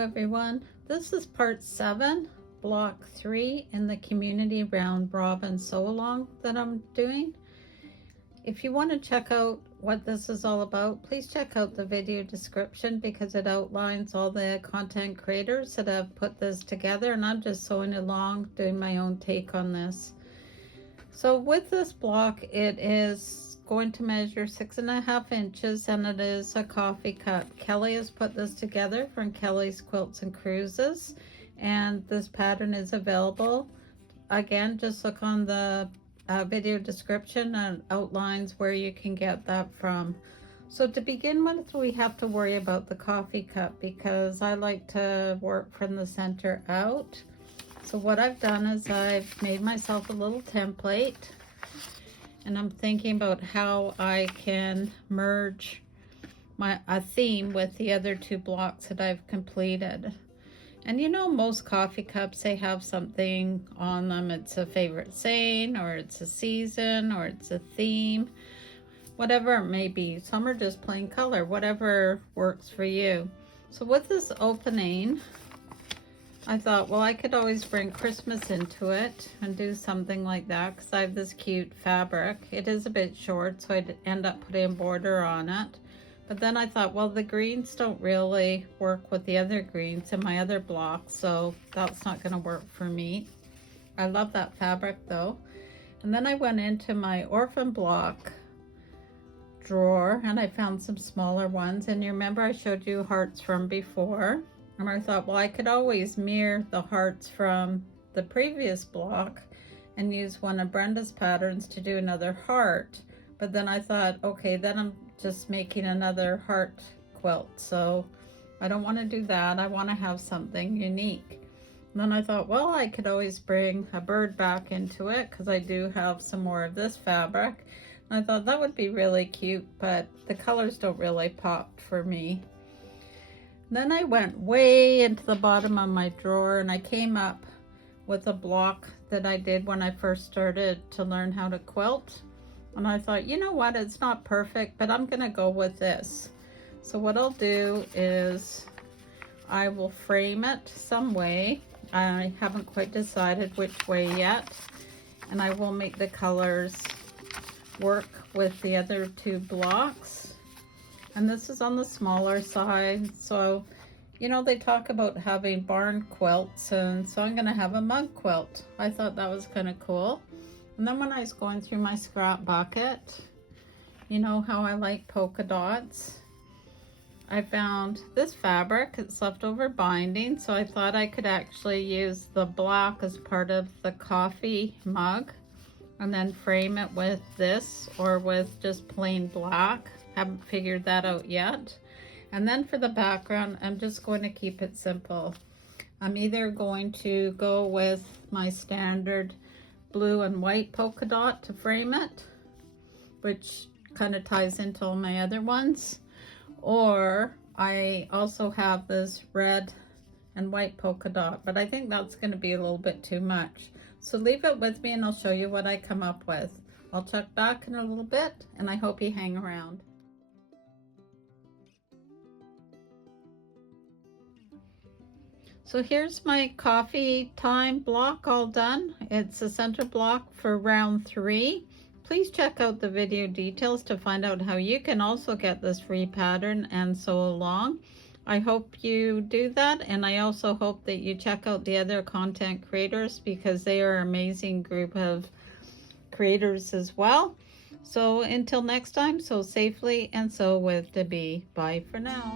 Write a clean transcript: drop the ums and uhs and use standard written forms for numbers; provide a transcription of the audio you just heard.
everyone. This is part 7, block 3 in the community round robin sew along that I'm doing. If you want to check out what this is all about, please check out the video description because it outlines all the content creators that have put this together, and I'm just sewing along, doing my own take on this. So with this block, it is going to measure 6.5 inches and it is a coffee cup. Kelly has put this together from Kelly's Quilts and Cruises, and this pattern is available. Again, just look on the video description and outlines where you can get that from. So to begin with, we have to worry about the coffee cup because I like to work from the center out. So what I've done is I've made myself a little template, and I'm thinking about how I can merge a theme with the other 2 blocks that I've completed. And you know, most coffee cups, they have something on them. It's a favorite saying, or it's a season, or it's a theme, whatever it may be. Some are just plain color, whatever works for you. So with this opening, I thought, well, I could always bring Christmas into it and do something like that because I have this cute fabric. It is a bit short, so I'd end up putting a border on it. But then I thought, well, the greens don't really work with the other greens in my other blocks, so that's not going to work for me. I love that fabric though. And then I went into my orphan block drawer and I found some smaller ones. And you remember I showed you hearts from before. And I thought, well, I could always mirror the hearts from the previous block and use one of Brenda's patterns to do another heart. But then I thought, okay, then I'm just making another heart quilt. So I don't want to do that. I want to have something unique. And then I thought, well, I could always bring a bird back into it because I do have some more of this fabric. And I thought that would be really cute, but the colors don't really pop for me. Then I went way into the bottom of my drawer and I came up with a block that I did when I first started to learn how to quilt. And I thought, you know what, it's not perfect, but I'm gonna go with this. So what I'll do is I will frame it some way. I haven't quite decided which way yet. And I will make the colors work with the other 2 blocks. And this is on the smaller side. So, you know, they talk about having barn quilts, and so I'm gonna have a mug quilt. I thought that was kind of cool. And then when I was going through my scrap bucket, you know how I like polka dots, I found this fabric. It's leftover binding, so I thought I could actually use the black as part of the coffee mug and then frame it with this or with just plain black. Haven't figured that out yet. And then for the background, I'm just going to keep it simple. I'm either going to go with my standard blue and white polka dot to frame it, which kind of ties into all my other ones, or I also have this red and white polka dot, but I think that's going to be a little bit too much. So leave it with me and I'll show you what I come up with. I'll check back in a little bit and I hope you hang around. So here's my coffee time block all done. It's a center block for round 3. Please check out the video details to find out how you can also get this free pattern and sew along. I hope you do that, and I also hope that you check out the other content creators because they are an amazing group of creators as well. So until next time, sew safely and sew with Debee. Bye for now.